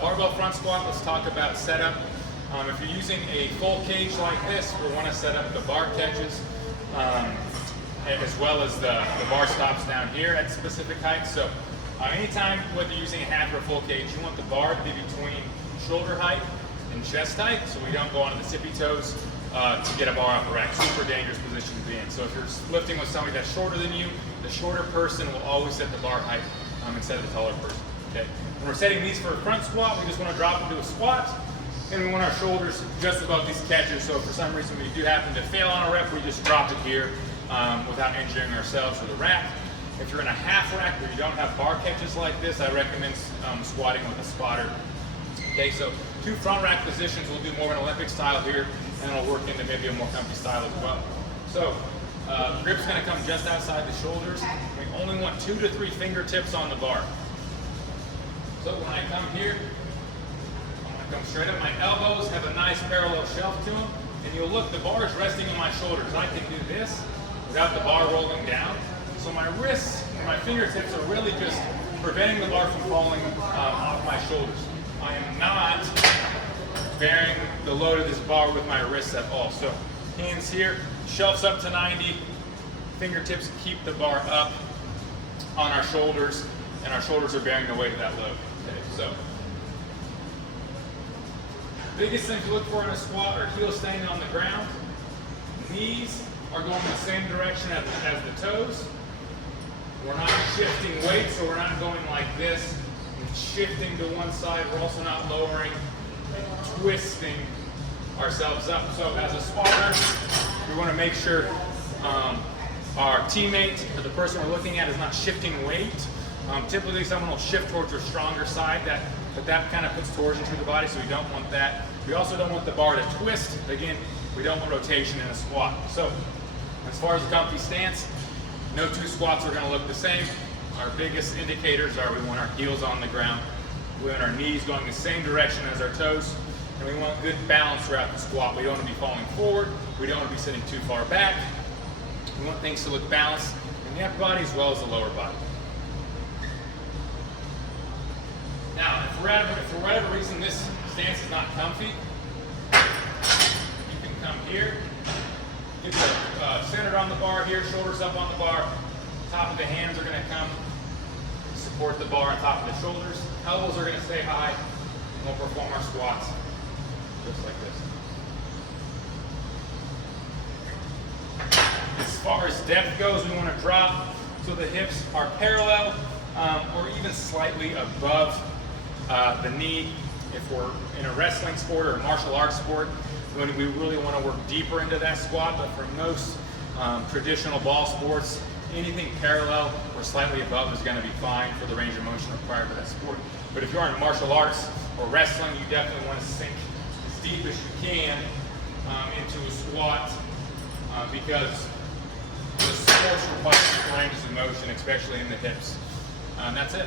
barbell front squat, let's talk about setup. If you're using a full cage like this, we want to set up the bar catches as well as the bar stops down here at specific heights. So anytime, whether you're using a half or a full cage, you want the bar to be between shoulder height and chest height, so we don't go onto the tippy toes to get a bar off the rack. Super dangerous position to be in. So if you're lifting with somebody that's shorter than you, the shorter person will always set the bar height instead of the taller person. Okay. When we're setting these for a front squat, we just want to drop into a squat, and we want our shoulders just above these catches. So if for some reason we do happen to fail on a rep, we just drop it here without injuring ourselves or the rack. If you're in a half rack where you don't have bar catches like this, I recommend squatting with a spotter. Okay, so 2 front rack positions. We'll do more of an Olympic style here, and it'll work into maybe a more comfy style as well. So the grip's going to come just outside the shoulders. We only want 2 to 3 fingertips on the bar. So when I come here, I'm going to come straight up. My elbows have a nice parallel shelf to them, and you'll look, the bar is resting on my shoulders. I can do this without the bar rolling down. So my wrists and my fingertips are really just preventing the bar from falling off my shoulders. I am not bearing the load of this bar with my wrists at all. So hands here, shelves up to 90, fingertips keep the bar up on our shoulders, and our shoulders are bearing the weight of that load. Okay, so biggest thing to look for in a squat are heels staying on the ground. Knees are going the same direction as the toes. We're not shifting weight, so we're not going like this and shifting to one side. We're also not lowering and twisting ourselves up. So as a spotter, we want to make sure our teammate or the person we're looking at is not shifting weight. Typically someone will shift towards your stronger side, but that kind of puts torsion through the body, so we don't want that. We also don't want the bar to twist. Again, we don't want rotation in a squat. So as far as a comfy stance, no 2 squats are going to look the same. Our biggest indicators are we want our heels on the ground, we want our knees going the same direction as our toes, and we want good balance throughout the squat. We don't want to be falling forward, we don't want to be sitting too far back. We want things to look balanced in the upper body as well as the lower body. Now, if for whatever reason this stance is not comfy, you can come here, get the centered on the bar here, shoulders up on the bar, top of the hands are going to come support the bar on top of the shoulders, elbows are going to stay high, and we'll perform our squats just like this. As far as depth goes, we want to drop so the hips are parallel or even slightly above the knee. If we're in a wrestling sport or a martial arts sport, we really want to work deeper into that squat, but for most traditional ball sports, anything parallel or slightly above is going to be fine for the range of motion required for that sport. But if you're in martial arts or wrestling, you definitely want to sink as deep as you can into a squat because the sports require ranges of motion, especially in the hips. That's it.